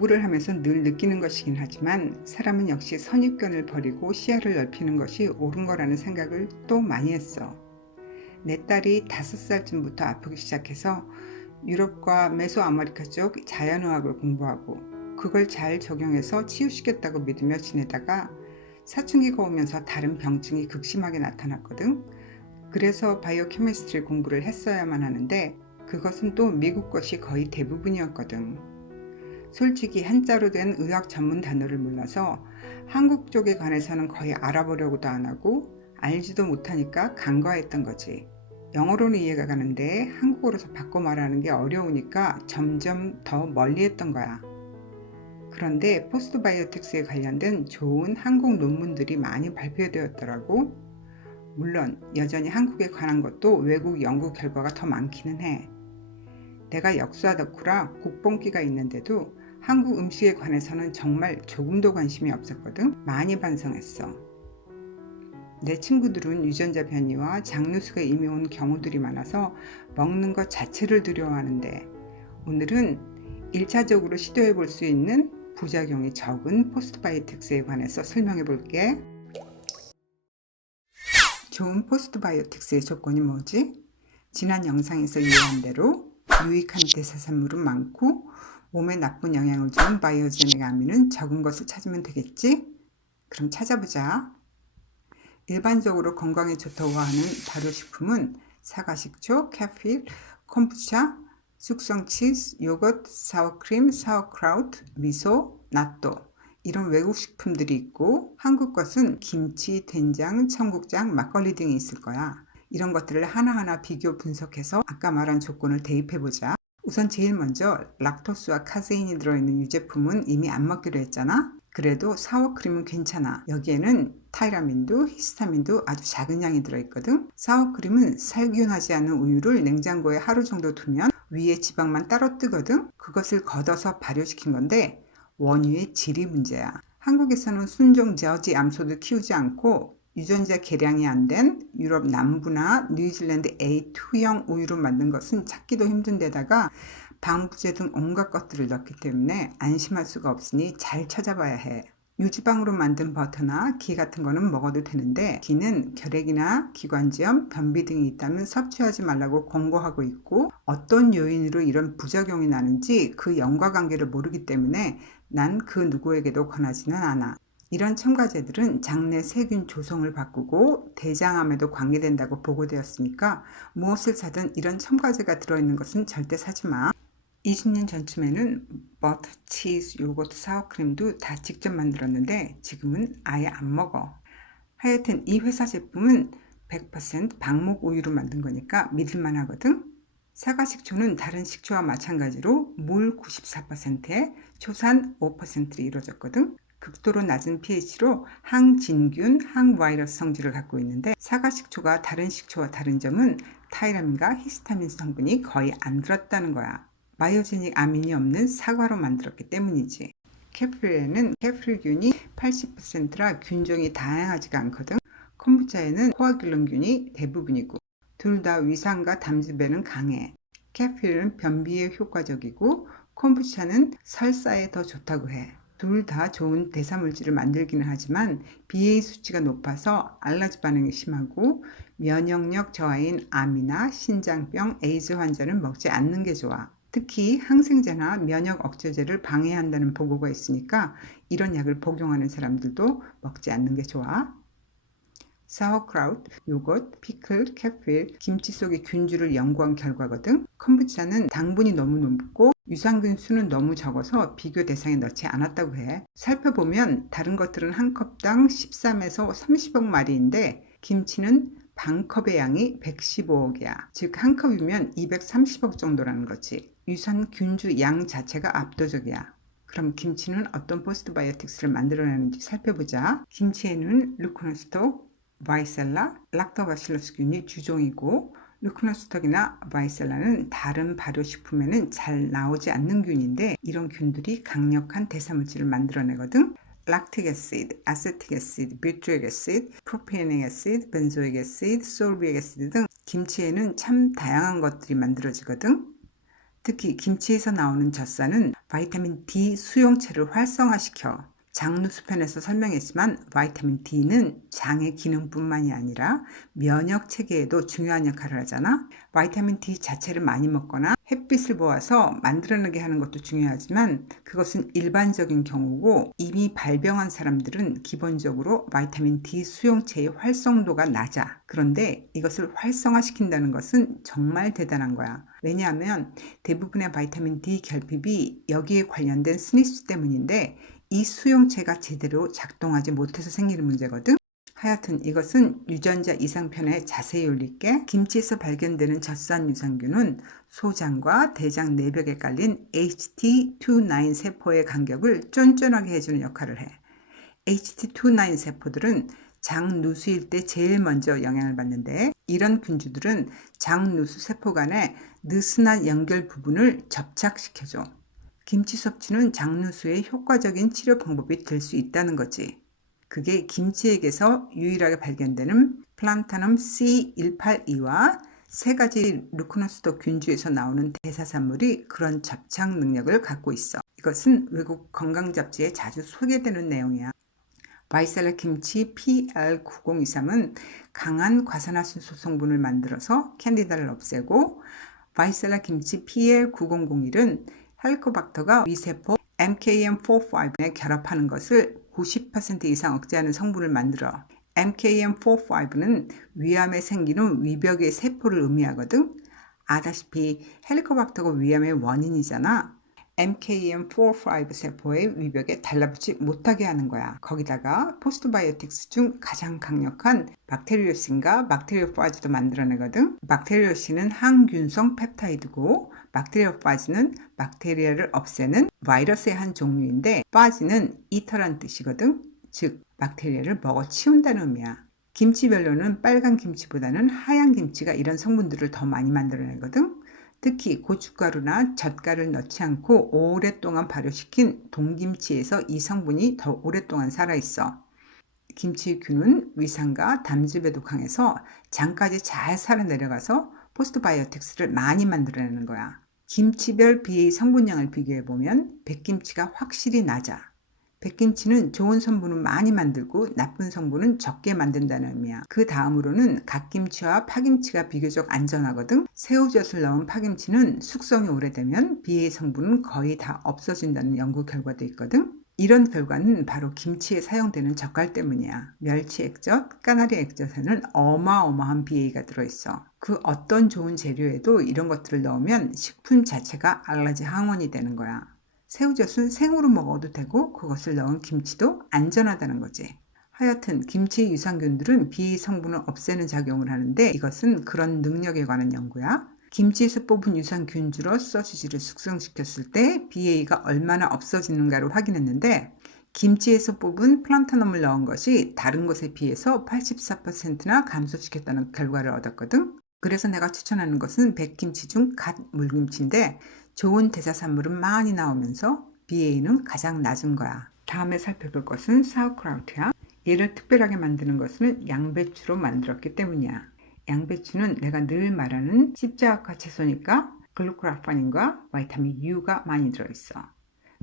공부를 하면서 늘 느끼는 것이긴 하지만 사람은 역시 선입견을 버리고 시야를 넓히는 것이 옳은 거라는 생각을 또 많이 했어. 내 딸이 5살쯤부터 아프기 시작해서 유럽과 메소아메리카 쪽 자연의학을 공부하고 그걸 잘 적용해서 치유시켰다고 믿으며 지내다가 사춘기가 오면서 다른 병증이 극심하게 나타났거든. 그래서 바이오케미스트리 공부를 했어야만 하는데 그것은 또 미국 것이 거의 대부분이었거든. 솔직히 한자로 된 의학 전문 단어를 몰라서 한국 쪽에 관해서는 거의 알아보려고도 안 하고 알지도 못하니까 간과했던 거지. 영어로는 이해가 가는데 한국어로서 바꿔 말하는 게 어려우니까 점점 더 멀리했던 거야. 그런데 포스트바이오틱스에 관련된 좋은 한국 논문들이 많이 발표되었더라고. 물론 여전히 한국에 관한 것도 외국 연구 결과가 더 많기는 해. 내가 역사 덕후라 국뽕기가 있는데도 한국 음식에 관해서는 정말 조금도 관심이 없었거든. 많이 반성했어. 내 친구들은 유전자 변이와 장누수가 이미 온 경우들이 많아서 먹는 것 자체를 두려워하는데 오늘은 1차적으로 시도해 볼 수 있는 부작용이 적은 포스트바이오틱스에 관해서 설명해 볼게. 좋은 포스트바이오틱스의 조건이 뭐지? 지난 영상에서 이해한 대로 유익한 대사산물은 많고 몸에 나쁜 영향을 주는 바이오제닉 아민은 적은 것을 찾으면 되겠지? 그럼 찾아보자. 일반적으로 건강에 좋다고 하는 발효식품은 사과식초, 케필, 콤부차, 숙성 치즈, 요거트, 사워크림, 사워크라우트, 미소, 나또 이런 외국 식품들이 있고 한국 것은 김치, 된장, 청국장, 막걸리 등이 있을 거야. 이런 것들을 하나하나 비교 분석해서 아까 말한 조건을 대입해보자. 우선 제일 먼저 락토스와 카제인이 들어있는 유제품은 이미 안 먹기로 했잖아. 그래도 사워크림은 괜찮아. 여기에는 타이라민도 히스타민도 아주 작은 양이 들어있거든. 사워크림은 살균하지 않은 우유를 냉장고에 하루 정도 두면 위에 지방만 따로 뜨거든. 그것을 걷어서 발효시킨 건데 원유의 질이 문제야. 한국에서는 순종 저지 암소도 키우지 않고 유전자 개량이 안 된 유럽 남부나 뉴질랜드 A2형 우유로 만든 것은 찾기도 힘든 데다가 방부제 등 온갖 것들을 넣기 때문에 안심할 수가 없으니 잘 찾아봐야 해. 유지방으로 만든 버터나 기 같은 거는 먹어도 되는데 기는 결핵이나 기관지염, 변비 등이 있다면 섭취하지 말라고 권고하고 있고 어떤 요인으로 이런 부작용이 나는지 그 연관관계를 모르기 때문에 난 그 누구에게도 권하지는 않아. 이런 첨가제들은 장내 세균 조성을 바꾸고 대장암에도 관계된다고 보고되었으니까 무엇을 사든 이런 첨가제가 들어있는 것은 절대 사지 마. 20년 전쯤에는 버터, 치즈, 요거트, 사워크림도 다 직접 만들었는데 지금은 아예 안 먹어. 하여튼 이 회사 제품은 100% 방목 우유로 만든 거니까 믿을만 하거든. 사과식초는 다른 식초와 마찬가지로 물 94%에 초산 5%로 이루어졌거든. 극도로 낮은 pH로 항진균, 항바이러스 성질을 갖고 있는데 사과식초가 다른 식초와 다른 점은 타이라민과 히스타민 성분이 거의 안 들었다는 거야. 바이오제닉 아민이 없는 사과로 만들었기 때문이지. 케필에는 케필균이 80%라 균종이 다양하지가 않거든. 콤부차에는 코아귤론균이 대부분이고 둘 다 위산과 담즙에는 강해. 케필은 변비에 효과적이고 콤부차는 설사에 더 좋다고 해. 둘 다 좋은 대사물질을 만들기는 하지만 BA 수치가 높아서 알러지 반응이 심하고 면역력 저하인 암이나 신장병, 에이즈 환자는 먹지 않는 게 좋아. 특히 항생제나 면역 억제제를 방해한다는 보고가 있으니까 이런 약을 복용하는 사람들도 먹지 않는 게 좋아. 사워크라우트, 요거트, 피클, 케필, 김치 속의 균주를 연구한 결과거든. 콤부차는 당분이 너무 높고 유산균 수는 너무 적어서 비교 대상에 넣지 않았다고 해. 살펴보면 다른 것들은 한 컵당 13에서 30억 마리인데 김치는 반컵의 양이 115억이야. 즉 한 컵이면 230억 정도라는 거지. 유산균주 양 자체가 압도적이야. 그럼 김치는 어떤 포스트바이오틱스를 만들어내는지 살펴보자. 김치에는 루코노스톡, 바이셀라, 락토바실러스균이 주종이고 루코노스톡이나 바이셀라는 다른 발효식품에는 잘 나오지 않는 균인데 이런 균들이 강력한 대사물질을 만들어내거든. 락틱 애시드, 아세틱 애시드, 뷰트릭 애시드, 프로피에닉 애시드, 벤조익 애시드, 솔비익 애시드 등 김치에는 참 다양한 것들이 만들어지거든. 특히 김치에서 나오는 젖산은 바이타민 D 수용체를 활성화시켜. 장누수편에서 설명했지만 바이타민 D는 장의 기능뿐만이 아니라 면역 체계에도 중요한 역할을 하잖아. 바이타민 D 자체를 많이 먹거나 햇빛을 보아서 만들어내게 하는 것도 중요하지만 그것은 일반적인 경우고, 이미 발병한 사람들은 기본적으로 바이타민 D 수용체의 활성도가 낮아. 그런데 이것을 활성화시킨다는 것은 정말 대단한 거야. 왜냐하면 대부분의 바이타민 D 결핍이 여기에 관련된 스니스 때문인데 이 수용체가 제대로 작동하지 못해서 생기는 문제거든. 하여튼 이것은 유전자 이상편에 자세히 올릴게. 김치에서 발견되는 젖산 유산균은 소장과 대장 내벽에 깔린 HT29 세포의 간격을 쫀쫀하게 해주는 역할을 해. HT29 세포들은 장 누수일 때 제일 먼저 영향을 받는데, 이런 군주들은 장 누수 세포 간의 느슨한 연결 부분을 접착시켜줘. 김치 섭취는 장누수의 효과적인 치료 방법이 될 수 있다는 거지. 그게 김치액에서 유일하게 발견되는 플란타넘 C182와 3가지 루코노스도 균주에서 나오는 대사산물이 그런 접착 능력을 갖고 있어. 이것은 외국 건강 잡지에 자주 소개되는 내용이야. 바이셀라 김치 PL9023은 강한 과산화수소 성분을 만들어서 캔디다를 없애고, 바이셀라 김치 PL9001은 헬리코박터가 위세포 MKM45에 결합하는 것을 90% 이상 억제하는 성분을 만들어. MKM45는 위암에 생기는 위벽의 세포를 의미하거든. 아다시피 헬리코박터가 위암의 원인이잖아. MKM45 세포의 위벽에 달라붙지 못하게 하는 거야. 거기다가 포스트바이오틱스 중 가장 강력한 박테리오신과 박테리오파지도 만들어내거든. 박테리오신은 항균성 펩타이드고 박테리오파지는 박테리아를 없애는 바이러스의 한 종류인데, 파지는 이터란 뜻이거든. 즉 박테리아를 먹어 치운다는 의미야. 김치별로는 빨간 김치보다는 하얀 김치가 이런 성분들을 더 많이 만들어내거든. 특히 고춧가루나 젓갈을 넣지 않고 오랫동안 발효시킨 동김치에서 이 성분이 더 오랫동안 살아있어. 김치균은 위산과 담즙에도 강해서 장까지 잘 살아내려가서 포스트바이오틱스를 많이 만들어내는 거야. 김치별 BA 성분량을 비교해보면 백김치가 확실히 낮아. 백김치는 좋은 성분은 많이 만들고 나쁜 성분은 적게 만든다는 의미야. 그 다음으로는 갓김치와 파김치가 비교적 안전하거든. 새우젓을 넣은 파김치는 숙성이 오래되면 BA 성분은 거의 다 없어진다는 연구 결과도 있거든. 이런 결과는 바로 김치에 사용되는 젓갈 때문이야. 멸치 액젓, 까나리 액젓에는 어마어마한 BA가 들어있어. 그 어떤 좋은 재료에도 이런 것들을 넣으면 식품 자체가 알러지 항원이 되는 거야. 새우젓은 생으로 먹어도 되고 그것을 넣은 김치도 안전하다는 거지. 하여튼 김치의 유산균들은 BA 성분을 없애는 작용을 하는데, 이것은 그런 능력에 관한 연구야. 김치에서 뽑은 유산균주로 소시지를 숙성시켰을 때 BA가 얼마나 없어지는가를 확인했는데, 김치에서 뽑은 플란타넘을 넣은 것이 다른 것에 비해서 84%나 감소시켰다는 결과를 얻었거든. 그래서 내가 추천하는 것은 백김치 중 갓 물김치인데, 좋은 대사산물은 많이 나오면서 BA는 가장 낮은 거야. 다음에 살펴볼 것은 사우크라우트야. 얘를 특별하게 만드는 것은 양배추로 만들었기 때문이야. 양배추는 내가 늘 말하는 십자학화 채소니까 글루코라파닌과 바이타민 U가 많이 들어있어.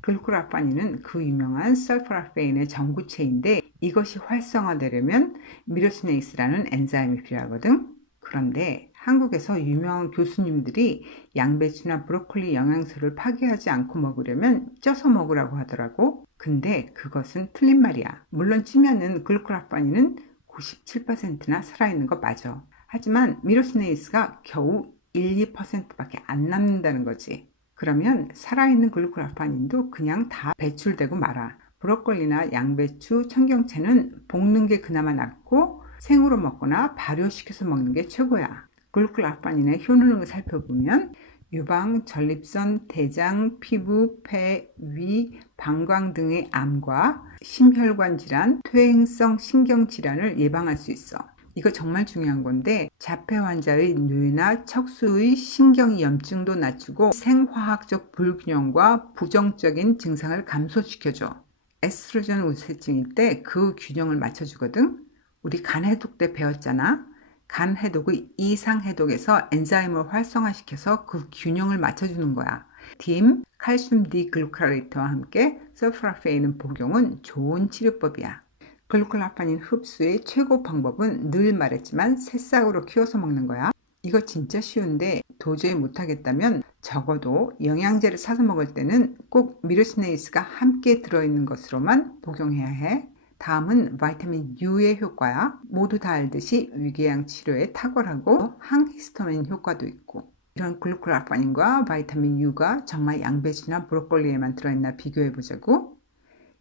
글루코라파닌은 그 유명한 설포라페인의 전구체인데, 이것이 활성화되려면 미로시네이스라는 엔자임이 필요하거든. 그런데 한국에서 유명한 교수님들이 양배추나 브로콜리 영양소를 파괴하지 않고 먹으려면 쪄서 먹으라고 하더라고. 근데 그것은 틀린 말이야. 물론 찌면은 글루코라파닌은 97%나 살아있는 거 맞아. 하지만 미로시네이스가 겨우 1~2%밖에 안 남는다는 거지. 그러면 살아있는 글루코라파닌도 그냥 다 배출되고 말아. 브로콜리나 양배추, 청경채는 볶는 게 그나마 낫고 생으로 먹거나 발효시켜서 먹는 게 최고야. 글루코라파닌의 효능을 살펴보면 유방, 전립선, 대장, 피부, 폐, 위, 방광 등의 암과 심혈관 질환, 퇴행성 신경 질환을 예방할 수 있어. 이거 정말 중요한 건데, 자폐 환자의 뇌나 척수의 신경염증도 낮추고 생화학적 불균형과 부정적인 증상을 감소시켜줘. 에스트로겐 우세증일 때 그 균형을 맞춰주거든. 우리 간해독 때 배웠잖아. 간 해독의 이상 해독에서 엔자임을 활성화시켜서 그 균형을 맞춰주는 거야. 딤, 칼슘 디글루카레이트와 함께 서프라페인은 복용은 좋은 치료법이야. 글루코라파닌 흡수의 최고 방법은 늘 말했지만 새싹으로 키워서 먹는 거야. 이거 진짜 쉬운데 도저히 못하겠다면 적어도 영양제를 사서 먹을 때는 꼭 미르시네이스가 함께 들어있는 것으로만 복용해야 해. 다음은 바이타민 U의 효과야. 모두 다 알듯이 위궤양 치료에 탁월하고 항히스타민 효과도 있고, 이런 글루코라파닌과 바이타민 U가 정말 양배추나 브로콜리에만 들어있나 비교해보자고.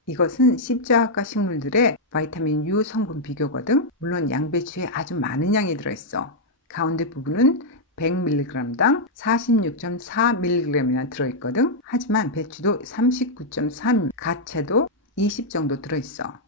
이것은 십자가 식물들의 바이타민 U 성분 비교거든. 물론 양배추에 아주 많은 양이 들어있어. 가운데 부분은 100mg당 46.4mg이나 들어있거든. 하지만 배추도 39.3, 가채도 20 정도 들어있어.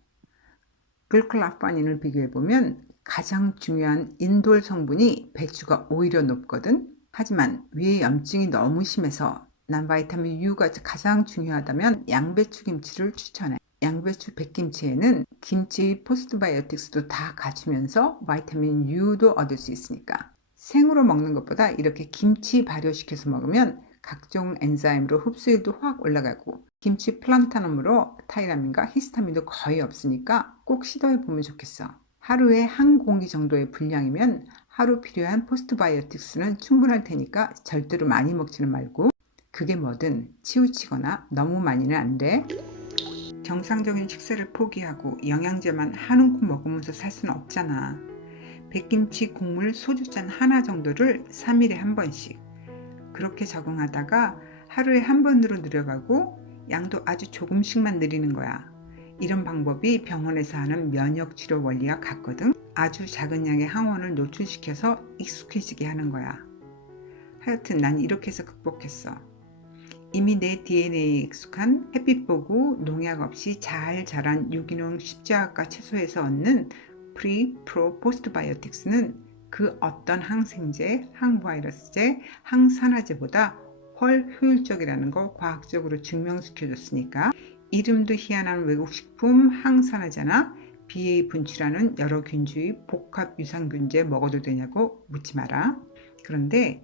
글루코라파닌을 비교해보면 가장 중요한 인돌 성분이 배추가 오히려 높거든. 하지만 위에 염증이 너무 심해서 난 바이타민 U가 가장 중요하다면 양배추 김치를 추천해. 양배추 백김치에는 김치 포스트바이오틱스도 다 갖추면서 바이타민 U도 얻을 수 있으니까. 생으로 먹는 것보다 이렇게 김치 발효시켜서 먹으면 각종 엔자임으로 흡수율도 확 올라가고, 김치 플란타넘으로 타이라민과 히스타민도 거의 없으니까 꼭 시도해보면 좋겠어. 하루에 한 공기 정도의 분량이면 하루 필요한 포스트바이오틱스는 충분할 테니까 절대로 많이 먹지는 말고, 그게 뭐든 치우치거나 너무 많이는 안 돼. 정상적인 식사를 포기하고 영양제만 한 움큼 먹으면서 살 수는 없잖아. 백김치 국물 소주잔 하나 정도를 3일에 한 번씩, 그렇게 적응하다가 하루에 한 번으로 늘려가고 양도 아주 조금씩만 늘리는 거야. 이런 방법이 병원에서 하는 면역치료 원리와 같거든. 아주 작은 양의 항원을 노출시켜서 익숙해지게 하는 거야. 하여튼 난 이렇게 해서 극복했어. 이미 내 DNA에 익숙한 햇빛 보고 농약 없이 잘 자란 유기농 십자가 채소에서 얻는 프리, 프로, 포스트바이오틱스는 그 어떤 항생제, 항바이러스제, 항산화제보다 훨 효율적이라는 걸 과학적으로 증명시켜줬으니까 이름도 희한한 외국 식품 항산화제나 BA 분출하는 여러 균주의 복합 유산균제 먹어도 되냐고 묻지 마라. 그런데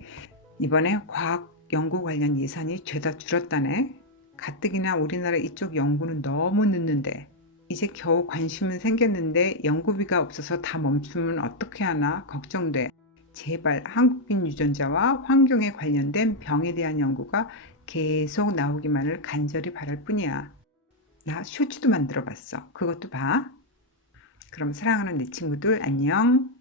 이번에 과학 연구 관련 예산이 죄다 줄었다네. 가뜩이나 우리나라 이쪽 연구는 너무 늦는데, 이제 겨우 관심은 생겼는데 연구비가 없어서 다 멈추면 어떻게 하나 걱정돼. 제발 한국인 유전자와 환경에 관련된 병에 대한 연구가 계속 나오기만을 간절히 바랄 뿐이야. 나 쇼츠도 만들어 봤어. 그것도 봐. 그럼 사랑하는 내 친구들 안녕.